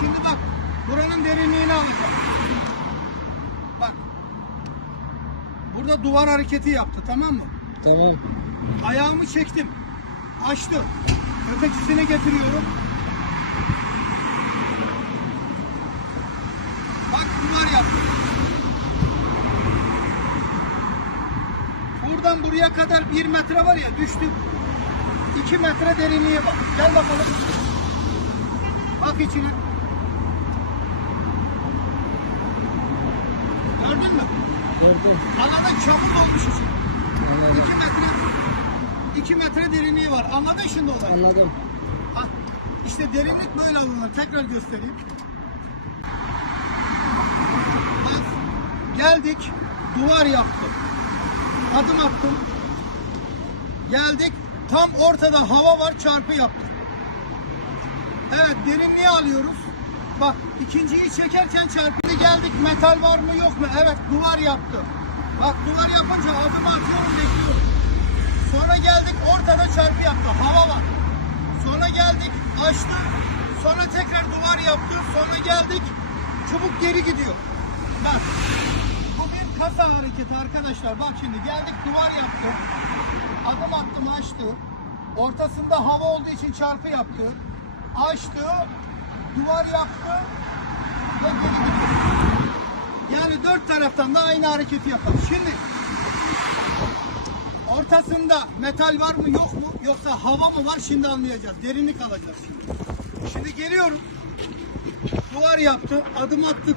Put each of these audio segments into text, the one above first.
Şimdi bak buranın derinliğini alacağım. Bak. Burada duvar hareketi yaptı tamam mı? Tamam. Ayağımı çektim. Açtım. Ötekisini getiriyorum. Bak bunlar yaptı. Buradan buraya kadar bir metre var ya düştük. İki metre derinliği var. Gel bakalım. Bak içine. Alanın çabuk olmuş. Anladım. 2 metre 2 metre derinliği var. Anladın şimdi olayı? Anladım. Ha, işte derinlik böyle alınır. Tekrar göstereyim. Bak, geldik. Duvar yaptım. Adım attım. Geldik. Tam ortada hava var. Çarpı yaptık. Evet derinliği alıyoruz. Bak ikinciyi çekerken çarpı geldik. Metal var mı yok mu? Evet duvar yaptı. Bak duvar yapınca adım atıyorum bekliyorum. Sonra geldik ortada çarpı yaptı. Hava var. Sonra geldik açtı. Sonra tekrar duvar yaptı. Sonra geldik çubuk geri gidiyor. Bak bu bir kasa hareketi arkadaşlar. Bak şimdi geldik duvar yaptı. Adım attım açtı. Ortasında hava olduğu için çarpı yaptı. Açtı. Duvar yaptı. Ve geri gidiyor. Yani dört taraftan da aynı hareketi yapalım. Şimdi ortasında metal var mı yok mu yoksa hava mı var şimdi anlayacağız. Derinlik alacağız. Şimdi geliyorum. Duvar yaptı, adım attık.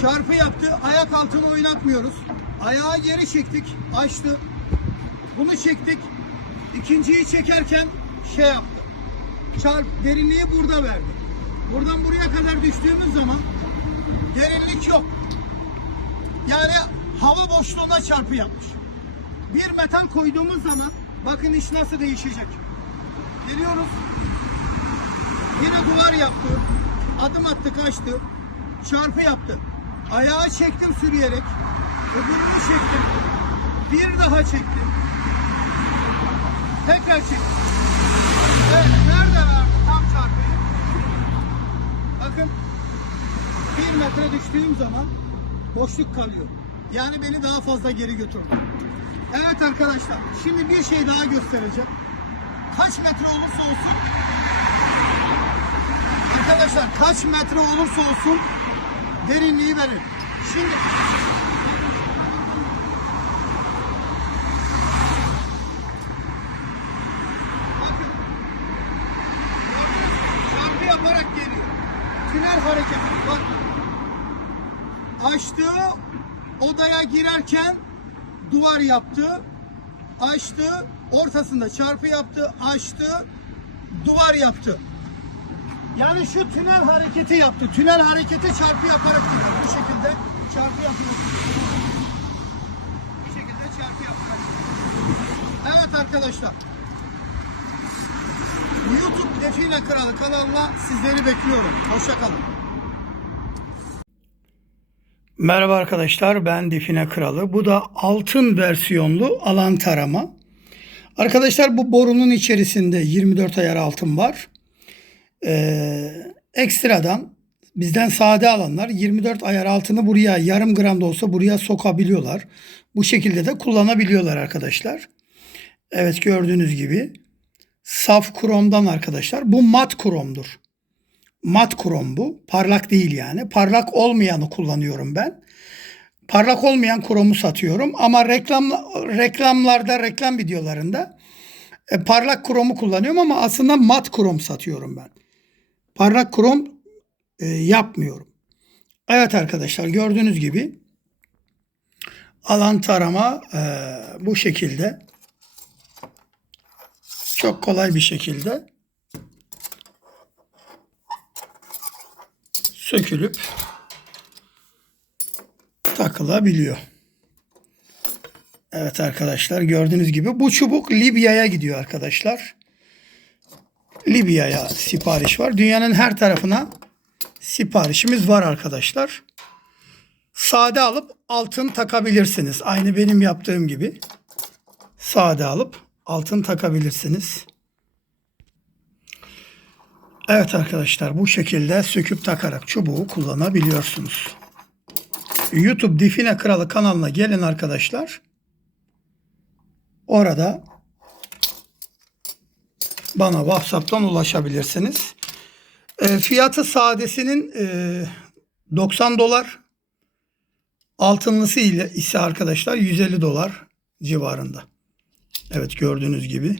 Çarpı yaptı, ayak altını oynatmıyoruz. Ayağı geri çektik, açtı. Bunu çektik. İkinciyi çekerken şey yaptı. Çarp derinliği burada verdi. Buradan buraya kadar düştüğümüz zaman derinlik yok. Yani hava boşluğuna çarpı yapmış. Bir metal koyduğumuz zaman bakın iş nasıl değişecek. Geliyoruz. Yine duvar yaptı. Adım attı kaçtı. Çarpı yaptı. Ayağı çektim sürüyerek. Öbürünü çektim. Bir daha çektim. Tekrar çektim. Evet, nerede verdi tam çarpıyı? Bakın bir metre düştüğüm zaman boşluk kalıyor. Yani beni daha fazla geri götürdü. Evet arkadaşlar şimdi bir şey daha göstereceğim. Kaç metre olursa olsun Arkadaşlar kaç metre olursa olsun derinliği verir. Şimdi bakın çarpı yaparak geliyor. Tünel hareketi. Bak. Açtı. Odaya girerken duvar yaptı. Açtı. Ortasında çarpı yaptı. Açtı. Duvar yaptı. Yani şu tünel hareketi yaptı. Tünel hareketi çarpı yaparak. Bu şekilde çarpı yapıyor. Bu şekilde çarpı yaparak. Evet arkadaşlar. YouTube Define Kralı kanalına sizleri bekliyorum. Hoşçakalın. Merhaba arkadaşlar ben Define Kralı. Bu da altın versiyonlu alan tarama. Arkadaşlar bu borunun içerisinde 24 ayar altın var. Ee, ekstradan bizden sade alanlar 24 ayar altını buraya yarım gram da olsa buraya sokabiliyorlar. Bu şekilde de kullanabiliyorlar arkadaşlar. Evet gördüğünüz gibi saf kromdan arkadaşlar. Bu mat kromdur. Mat krom bu. Parlak değil yani. Parlak olmayanı kullanıyorum ben. Parlak olmayan kromu satıyorum ama reklam reklamlarda reklam videolarında e, parlak kromu kullanıyorum ama aslında mat krom satıyorum ben. Parlak krom e, yapmıyorum. Evet arkadaşlar gördüğünüz gibi alan tarama e, bu şekilde çok kolay bir şekilde sökülüp takılabiliyor. Evet arkadaşlar gördüğünüz gibi bu çubuk Libya'ya gidiyor arkadaşlar. Libya'ya sipariş var. Dünyanın her tarafına siparişimiz var arkadaşlar. Sade alıp altın takabilirsiniz. Aynı benim yaptığım gibi. Sade alıp altın takabilirsiniz. Evet arkadaşlar bu şekilde söküp takarak çubuğu kullanabiliyorsunuz. YouTube Difine Kralı kanalına gelin arkadaşlar. Orada bana WhatsApp'tan ulaşabilirsiniz. E, fiyatı sadesinin e, 90 dolar. Altınlısı ile ise arkadaşlar 150 dolar civarında. Evet gördüğünüz gibi.